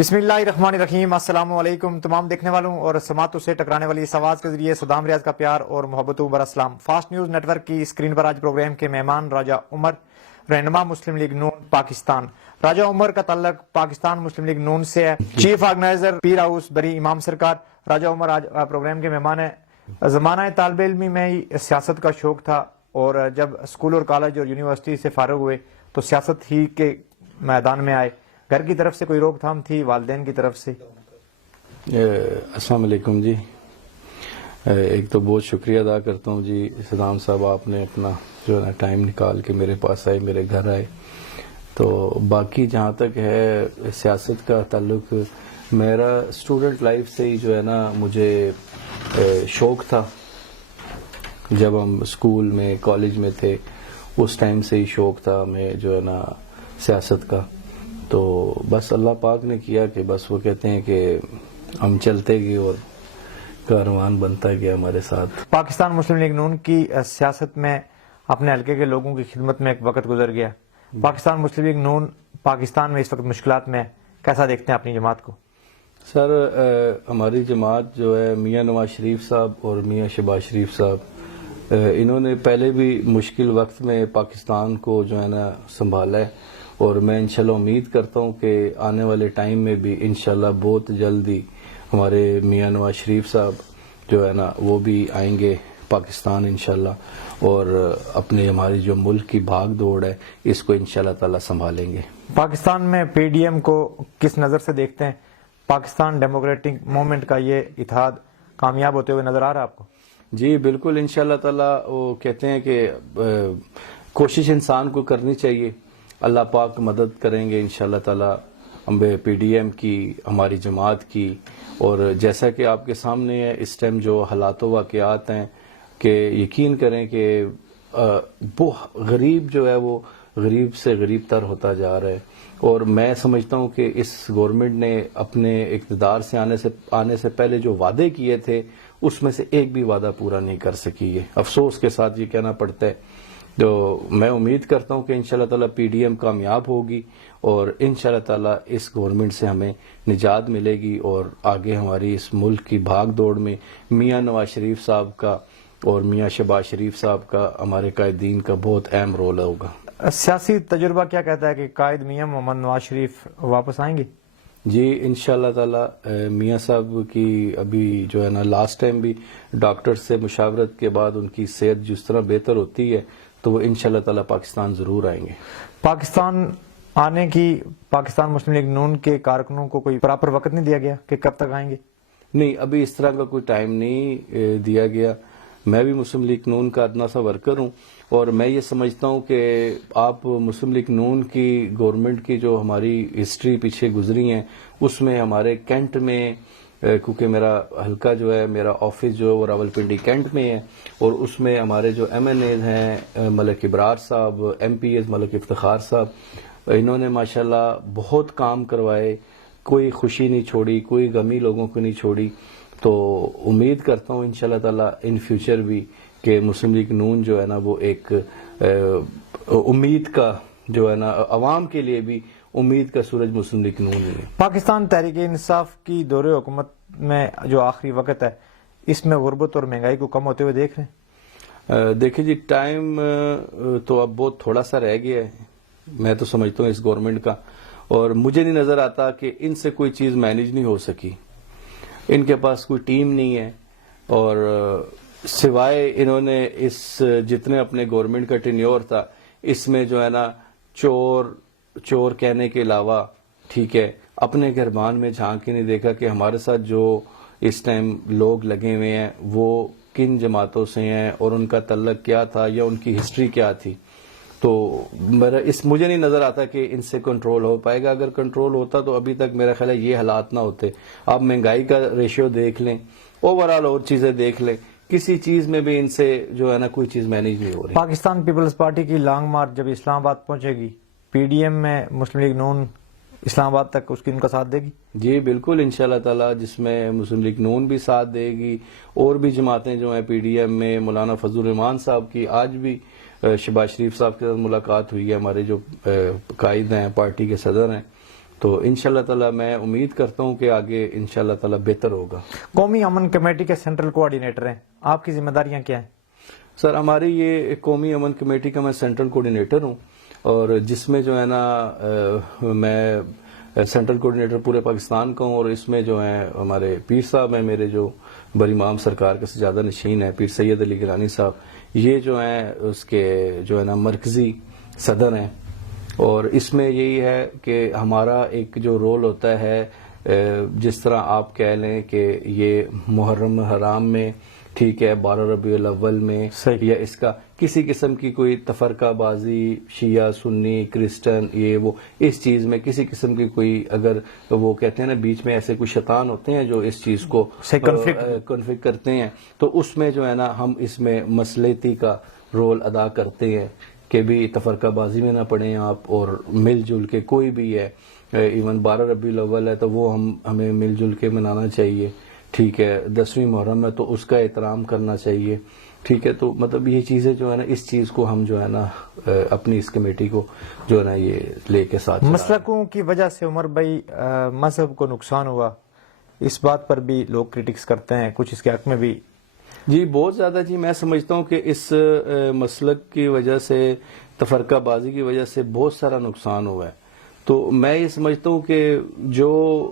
بسم اللہ الرحمن الرحیم۔ السلام علیکم تمام دیکھنے والوں اور سماعتوں سے ٹکرانے والی اس آواز کے ذریعے صدام ریاض کا پیار اور محبتوں بر اسلام۔ فاسٹ نیوز نیٹ ورک کی اسکرین پر آج پروگرام کے مہمان راجہ عمر، رہنما مسلم لیگ نون پاکستان۔ راجہ عمر کا تعلق پاکستان مسلم لیگ نون سے ہے۔ چیف آرگنائزر پیر ہاؤس بری امام سرکار۔ راجہ عمر آج پروگرام کے مہمان ہیں۔ زمانہ طالب علمی میں ہی سیاست کا شوق تھا اور جب اسکول اور کالج اور یونیورسٹی سے فارغ ہوئے تو سیاست ہی کے میدان میں آئے۔ گھر کی طرف سے کوئی روک تھام تھی، والدین کی طرف سے؟ السلام علیکم جی۔ ایک تو بہت شکریہ ادا کرتا ہوں جی صدام صاحب، آپ نے اپنا جو ہے نا ٹائم نکال کے میرے پاس آئے، میرے گھر آئے۔ تو باقی جہاں تک ہے سیاست کا تعلق، میرا اسٹوڈنٹ لائف سے ہی جو ہے نا مجھے شوق تھا۔ جب ہم اسکول میں کالج میں تھے اس ٹائم سے ہی شوق تھا ہمیں جو ہے نا سیاست کا۔ تو بس اللہ پاک نے کیا کہ بس وہ کہتے ہیں کہ ہم چلتے گئے اور کاروان بنتا گیا ہمارے ساتھ۔ پاکستان مسلم لیگ نون کی سیاست میں اپنے حلقے کے لوگوں کی خدمت میں ایک وقت گزر گیا۔ پاکستان مسلم لیگ نون پاکستان میں اس وقت مشکلات میں، کیسا دیکھتے ہیں اپنی جماعت کو؟ سر ہماری جماعت جو ہے میاں نواز شریف صاحب اور میاں شہباز شریف صاحب، انہوں نے پہلے بھی مشکل وقت میں پاکستان کو جو ہے نا سنبھالا ہے، اور میں انشاءاللہ امید کرتا ہوں کہ آنے والے ٹائم میں بھی انشاءاللہ بہت جلدی ہمارے میاں نواز شریف صاحب جو ہے نا وہ بھی آئیں گے پاکستان انشاءاللہ، اور اپنے ہماری جو ملک کی بھاگ دوڑ ہے اس کو انشاءاللہ تعالی سنبھالیں گے۔ پاکستان میں پی ڈی ایم کو کس نظر سے دیکھتے ہیں؟ پاکستان ڈیموکریٹک موومنٹ کا یہ اتحاد کامیاب ہوتے ہوئے نظر آ رہا ہے آپ کو؟ جی بالکل، انشاءاللہ تعالی وہ کہتے ہیں کہ کوشش انسان کو کرنی چاہیے، اللہ پاک مدد کریں گے انشاءاللہ تعالی ہم پی ڈی ایم کی، ہماری جماعت کی۔ اور جیسا کہ آپ کے سامنے ہے اس ٹائم جو حالات و واقعات ہیں، کہ یقین کریں کہ وہ غریب جو ہے وہ غریب سے غریب تر ہوتا جا رہا ہے، اور میں سمجھتا ہوں کہ اس گورنمنٹ نے اپنے اقتدار سے آنے سے پہلے جو وعدے کیے تھے اس میں سے ایک بھی وعدہ پورا نہیں کر سکی ہے، افسوس کے ساتھ یہ کہنا پڑتا ہے۔ تو میں امید کرتا ہوں کہ انشاءاللہ تعالی پی ڈی ایم کامیاب ہوگی اور انشاءاللہ تعالی اس گورنمنٹ سے ہمیں نجات ملے گی، اور آگے ہماری اس ملک کی بھاگ دوڑ میں میاں نواز شریف صاحب کا اور میاں شہباز شریف صاحب کا، ہمارے قائدین کا بہت اہم رول ہوگا۔ سیاسی تجربہ کیا کہتا ہے کہ قائد میاں محمد نواز شریف واپس آئیں گے؟ جی انشاءاللہ تعالی میاں صاحب کی ابھی جو ہے نا لاسٹ ٹائم بھی ڈاکٹر سے مشاورت کے بعد ان کی صحت جس طرح بہتر ہوتی ہے تو وہ انشاءاللہ تعالی پاکستان ضرور آئیں گے۔ پاکستان آنے کی پاکستان مسلم لیگ نون کے کارکنوں کو کوئی پراپر وقت نہیں دیا گیا کہ کب تک آئیں گے؟ نہیں، ابھی اس طرح کا کوئی ٹائم نہیں دیا گیا۔ میں بھی مسلم لیگ نون کا ادنا سا ورکر ہوں، اور میں یہ سمجھتا ہوں کہ آپ مسلم لیگ نون کی گورنمنٹ کی جو ہماری ہسٹری پیچھے گزری ہیں اس میں ہمارے کینٹ میں، کیونکہ میرا حلقہ جو ہے، میرا آفس جو ہے وہ راولپنڈی کینٹ میں ہے، اور اس میں ہمارے جو ایم این ایز ہیں ملک ابرار صاحب، ایم پی ایز ملک افتخار صاحب، انہوں نے ماشاءاللہ بہت کام کروائے، کوئی خوشی نہیں چھوڑی، کوئی غمی لوگوں کو نہیں چھوڑی۔ تو امید کرتا ہوں انشاءاللہ تعالی ان فیوچر بھی کہ مسلم لیگ نون جو ہے نا وہ ایک امید کا جو ہے نا عوام کے لیے بھی امید کا سورج مسلم لیگ نون ہے۔ پاکستان تحریک انصاف کی دور حکومت میں جو آخری وقت ہے اس میں غربت اور مہنگائی کو کم ہوتے ہوئے دیکھ رہے ہیں؟ دیکھیں جی، ٹائم تو اب بہت تھوڑا سا رہ گیا ہے، میں تو سمجھتا ہوں اس گورنمنٹ کا، اور مجھے نہیں نظر آتا کہ ان سے کوئی چیز مینیج نہیں ہو سکی۔ ان کے پاس کوئی ٹیم نہیں ہے، اور سوائے انہوں نے اس جتنے اپنے گورنمنٹ کا ٹینیور تھا اس میں جو ہے نا چور کہنے کے علاوہ، ٹھیک ہے، اپنے گھربان میں جھانک کے نہیں دیکھا کہ ہمارے ساتھ جو اس ٹائم لوگ لگے ہوئے ہیں وہ کن جماعتوں سے ہیں اور ان کا تعلق کیا تھا یا ان کی ہسٹری کیا تھی۔ تو مجھے نہیں نظر آتا کہ ان سے کنٹرول ہو پائے گا۔ اگر کنٹرول ہوتا تو ابھی تک میرا خیال ہے یہ حالات نہ ہوتے۔ آپ مہنگائی کا ریشیو دیکھ لیں، اوورآل اور چیزیں دیکھ لیں، کسی چیز میں بھی ان سے جو ہے نا کوئی چیز مینیج نہیں ہو رہی۔ پاکستان پیپلز پارٹی کی لانگ مارچ جب اسلام آباد پہنچے گی، پی ڈی ایم میں مسلم لیگ نون اسلام آباد تک اس کی ان کا ساتھ دے گی؟ جی بالکل، انشاءاللہ تعالی جس میں مسلم لیگ نون بھی ساتھ دے گی، اور بھی جماعتیں جو ہیں پی ڈی ایم میں، مولانا فضل الرحمان صاحب کی آج بھی شہباز شریف صاحب کے ساتھ ملاقات ہوئی ہے، ہمارے جو قائد ہیں، پارٹی کے صدر ہیں، تو انشاءاللہ تعالی میں امید کرتا ہوں کہ آگے انشاءاللہ تعالی بہتر ہوگا. قومی امن کمیٹی کے سینٹرل کوآرڈینیٹر ہیں, آپ کی ذمہ داریاں کیا ہیں؟ سر ہماری یہ قومی امن کمیٹی کا میں سینٹرل کوآرڈینیٹر ہوں, اور جس میں جو ہے نا میں سینٹرل کوآرڈینیٹر پورے پاکستان کا ہوں, اور اس میں جو ہیں ہمارے پیر صاحب ہیں, میرے جو بر امام سرکار کے سجادہ نشین ہیں پیر سید علی گیلانی صاحب, یہ جو ہیں اس کے جو ہے نا مرکزی صدر ہیں. اور اس میں یہی ہے کہ ہمارا ایک جو رول ہوتا ہے, جس طرح آپ کہہ لیں کہ یہ محرم حرام میں ٹھیک ہے 12 ربیع الاول میں یا اس کا کسی قسم کی کوئی تفرقہ بازی شیعہ سنی کرسچن یہ وہ اس چیز میں کسی قسم کی کوئی اگر وہ کہتے ہیں نا بیچ میں ایسے کوئی شیطان ہوتے ہیں جو اس چیز کو کنفلکٹ کرتے ہیں, تو اس میں جو ہے نا ہم اس میں مصلحتی کا رول ادا کرتے ہیں کہ بھی تفرقہ بازی میں نہ پڑیں آپ, اور مل جل کے کوئی بھی ہے ایون 12 ربیع الاول ہے تو وہ ہمیں مل جل کے منانا چاہیے, ٹھیک ہے 10ویں محرم ہے تو اس کا احترام کرنا چاہیے, ٹھیک ہے. تو مطلب یہ چیزیں جو ہے نا اس چیز کو ہم جو ہے نا اپنی اس کمیٹی کو جو ہے نا یہ لے کے ساتھ مسلکوں کی وجہ سے عمر بھائی مذہب کو نقصان ہوا, اس بات پر بھی لوگ کرٹکس کرتے ہیں, کچھ اس کے حق میں بھی. جی بہت زیادہ جی, میں سمجھتا ہوں کہ اس مسلک کی وجہ سے تفرقہ بازی کی وجہ سے بہت سارا نقصان ہوا ہے. تو میں یہ سمجھتا ہوں کہ جو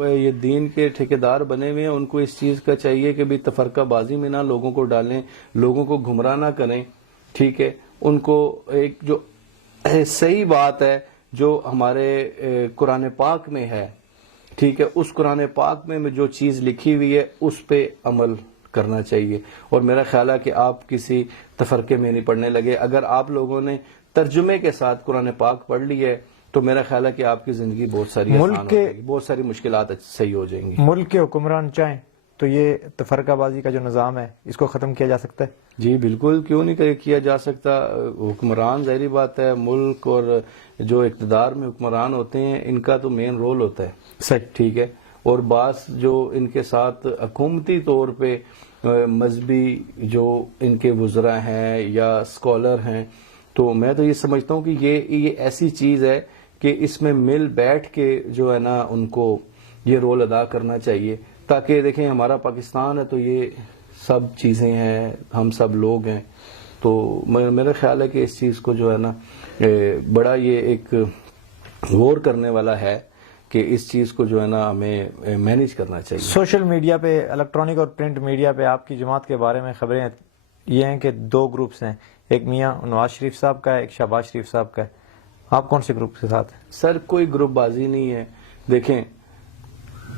یہ دین کے ٹھیکیدار بنے ہوئے ہیں ان کو اس چیز کا چاہیے کہ بھی تفرقہ بازی میں نہ لوگوں کو ڈالیں, لوگوں کو گمراہ نہ کریں, ٹھیک ہے. ان کو ایک جو صحیح بات ہے جو ہمارے قرآن پاک میں ہے, ٹھیک ہے, اس قرآن پاک میں جو چیز لکھی ہوئی ہے اس پہ عمل کرنا چاہیے. اور میرا خیال ہے کہ آپ کسی تفرقے میں نہیں پڑھنے لگے. اگر آپ لوگوں نے ترجمے کے ساتھ قرآن پاک پڑھ لی ہے تو میرا خیال ہے کہ آپ کی زندگی بہت ساری آسان ہو جائے گی, بہت ساری مشکلات صحیح ہو جائیں گی. ملک کے حکمران چاہیں تو یہ تفرقہ بازی کا جو نظام ہے اس کو ختم کیا جا سکتا ہے؟ جی بالکل, کیوں نہیں کیا جا سکتا. حکمران ظاہری بات ہے, ملک اور جو اقتدار میں حکمران ہوتے ہیں ان کا تو مین رول ہوتا ہے, صحیح, ٹھیک ہے. اور بعض جو ان کے ساتھ حکومتی طور پہ مذہبی جو ان کے وزراء ہیں یا اسکالر ہیں, تو میں تو یہ سمجھتا ہوں کہ یہ ایسی چیز ہے کہ اس میں مل بیٹھ کے جو ہے نا ان کو یہ رول ادا کرنا چاہیے, تاکہ دیکھیں ہمارا پاکستان ہے تو یہ سب چیزیں ہیں, ہم سب لوگ ہیں. تو میرا خیال ہے کہ اس چیز کو جو ہے نا بڑا یہ ایک غور کرنے والا ہے کہ اس چیز کو جو ہے نا ہمیں مینیج کرنا چاہیے. سوشل میڈیا پہ, الیکٹرانک اور پرنٹ میڈیا پہ آپ کی جماعت کے بارے میں خبریں یہ ہیں کہ 2 گروپس ہیں, ایک میاں نواز شریف صاحب کا ہے, ایک شہباز شریف صاحب کا ہے. آپ کون سے گروپ کے ساتھ ہیں؟ سر کوئی گروپ بازی نہیں ہے. دیکھیں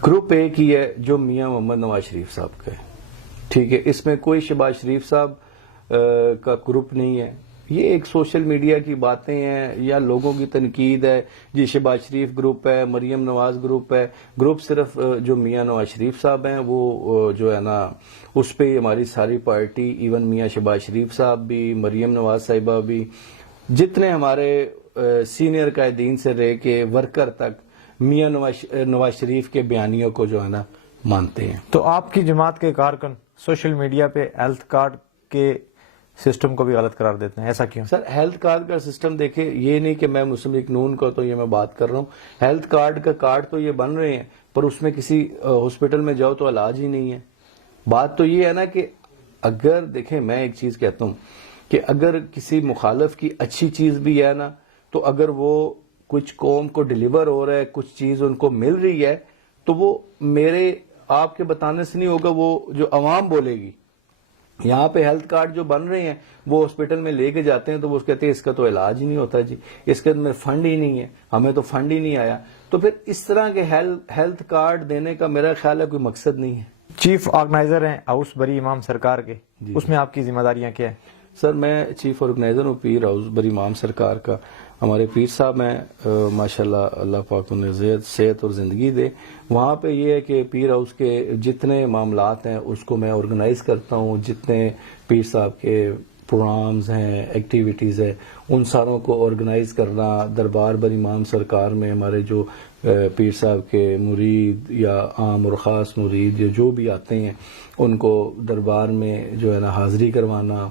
گروپ ایک ہی ہے جو میاں محمد نواز شریف صاحب کا ہے, ٹھیک ہے. اس میں کوئی شہباز شریف صاحب کا گروپ نہیں ہے. یہ ایک سوشل میڈیا کی باتیں ہیں یا لوگوں کی تنقید ہے جی شہباز شریف گروپ ہے, مریم نواز گروپ ہے. گروپ صرف جو میاں نواز شریف صاحب ہیں وہ جو ہے نا اس پہ ہماری ساری پارٹی, ایون میاں شہباز شریف صاحب بھی, مریم نواز صاحبہ بھی, جتنے ہمارے سینئر قائدین سے رہ کے ورکر تک میاں نواز شریف کے بیانیوں کو جو ہے نا مانتے ہیں. تو آپ کی جماعت کے کارکن سوشل میڈیا پہ ہیلتھ کارڈ کے سسٹم کو بھی غلط قرار دیتے ہیں, ایسا کیوں؟ سر ہیلتھ کارڈ کا سسٹم دیکھیں, یہ نہیں کہ میں مسلم لیگ نون کا تو یہ میں بات کر رہا ہوں. ہیلتھ کارڈ کا کارڈ تو یہ بن رہے ہیں پر اس میں کسی ہاسپٹل میں جاؤ تو علاج ہی نہیں ہے. بات تو یہ ہے نا کہ اگر دیکھیں میں ایک چیز کہتا ہوں کہ اگر کسی مخالف کی اچھی چیز بھی ہے نا, تو اگر وہ کچھ قوم کو ڈیلیور ہو رہا ہے, کچھ چیز ان کو مل رہی ہے, تو وہ میرے آپ کے بتانے سے نہیں ہوگا, وہ جو عوام بولے گی. یہاں پہ ہیلتھ کارڈ جو بن رہے ہیں وہ ہاسپٹل میں لے کے جاتے ہیں تو وہ کہتے ہیں اس کا تو علاج ہی نہیں ہوتا جی, اس کے اندر فنڈ ہی نہیں ہے, ہمیں تو فنڈ ہی نہیں آیا. تو پھر اس طرح کے ہیلتھ کارڈ دینے کا میرا خیال ہے کوئی مقصد نہیں ہے. چیف آرگنائزر ہیں ہاؤس بری امام سرکار کے, اس میں آپ کی ذمہ داریاں کیا ہیں؟ سر میں چیف آرگنائزر ہوں پیر ہاؤس بری امام سرکار کا. ہمارے پیر صاحب ہیں ماشاءاللہ, اللہ پاک انہیں صحت اور زندگی دے. وہاں پہ یہ ہے کہ پیر ہاؤس کے جتنے معاملات ہیں اس کو میں آرگنائز کرتا ہوں. جتنے پیر صاحب کے پروگرامز ہیں, ایکٹیویٹیز ہیں, ان ساروں کو آرگنائز کرنا. دربار بر امام سرکار میں ہمارے جو پیر صاحب کے مرید یا عام اور خاص مرید یا جو بھی آتے ہیں ان کو دربار میں جو ہے نا حاضری کروانا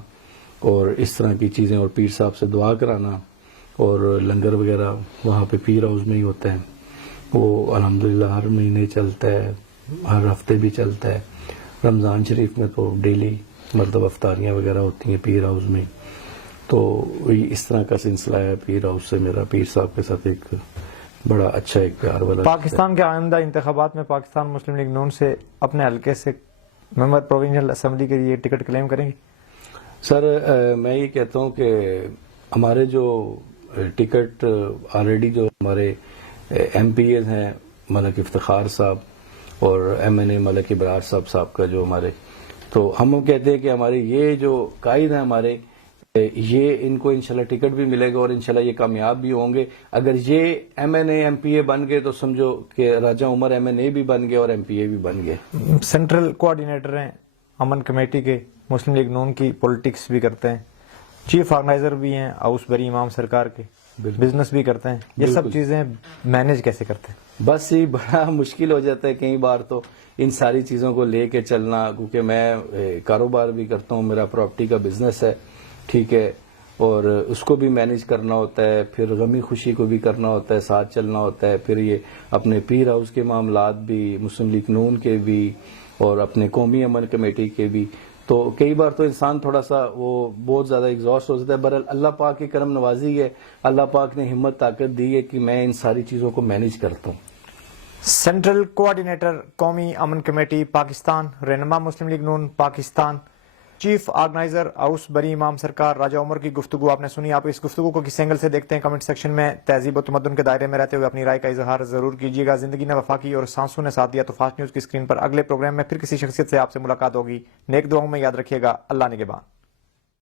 اور اس طرح کی چیزیں, اور پیر صاحب سے دعا کرانا, اور لنگر وغیرہ وہاں پہ پیر ہاؤس میں ہی ہوتا ہے. وہ الحمدللہ ہر مہینے چلتا ہے، ہر ہفتے بھی چلتا ہے. رمضان شریف میں تو ڈیلی مطلب افطاریاں وغیرہ ہوتی ہیں پیر ہاؤس میں. تو اس طرح کا سلسلہ ہے پیر ہاؤس سے میرا پیر صاحب کے ساتھ ایک بڑا اچھا ایک پیار والا. پاکستان کے آئندہ انتخابات میں پاکستان مسلم لیگ نون سے اپنے حلقے سے ممبر پروونشل اسمبلی کے لیے ٹکٹ کلیم کریں گے؟ سر میں یہ کہتا ہوں کہ ہمارے جو ٹکٹ آلریڈی جو ہمارے ایم پی ایز ہیں ملک افتخار صاحب اور ایم این اے ملک ابرار صاحب کا جو ہمارے، تو ہم کہتے ہیں کہ ہمارے یہ جو قائد ہیں ہمارے، یہ ان کو انشاءاللہ ٹکٹ بھی ملے گا اور انشاءاللہ یہ کامیاب بھی ہوں گے. اگر یہ M N A M P A بن گئے تو سمجھو کہ راجہ عمر ایم این اے بھی بن گئے اور ایم پی اے بھی بن گئے. سینٹرل کوآرڈینیٹر ہیں امن کمیٹی کے، مسلم لیگ نون کی پولیٹکس بھی کرتے ہیں، چیف آرگنائزر بھی ہیں اوس بری امام سرکار کے، بزنس بھی کرتے ہیں. یہ سب چیزیں مینج کیسے کرتے ہیں؟ بس یہ بڑا مشکل ہو جاتا ہے کئی بار تو ان ساری چیزوں کو لے کے چلنا، کیونکہ میں کاروبار بھی کرتا ہوں، میرا پراپرٹی کا بزنس ہے، ٹھیک ہے، اور اس کو بھی مینیج کرنا ہوتا ہے، پھر غمی خوشی کو بھی کرنا ہوتا ہے، ساتھ چلنا ہوتا ہے، پھر یہ اپنے پیر ہاؤس کے معاملات بھی، مسلم لیگ نون کے بھی اور اپنے قومی امن کمیٹی کے بھی. تو کئی بار تو انسان تھوڑا سا وہ بہت زیادہ ایگزاسٹ ہو جاتا ہے. بہرحال اللہ پاک کی کرم نوازی ہے، اللہ پاک نے ہمت طاقت دی ہے کہ میں ان ساری چیزوں کو مینیج کرتا ہوں. سینٹرل کوآرڈینیٹر قومی امن کمیٹی پاکستان، رہنما مسلم لیگ نون پاکستان، چیف آرگنائزر اوس بری امام سرکار راجہ عمر کی گفتگو آپ نے سنی. آپ اس گفتگو کو کس اینگل سے دیکھتے ہیں کمنٹ سیکشن میں تہذیب و تمدن کے دائرے میں رہتے ہوئے اپنی رائے کا اظہار ضرور کیجیے گا. زندگی نے وفا کی اور سانسوں نے ساتھ دیا تو فاسٹ نیوز کی اسکرین پر اگلے پروگرام میں پھر کسی شخصیت سے آپ سے ملاقات ہوگی. نیک دعاؤں میں یاد رکھیے گا. اللہ نگہبان.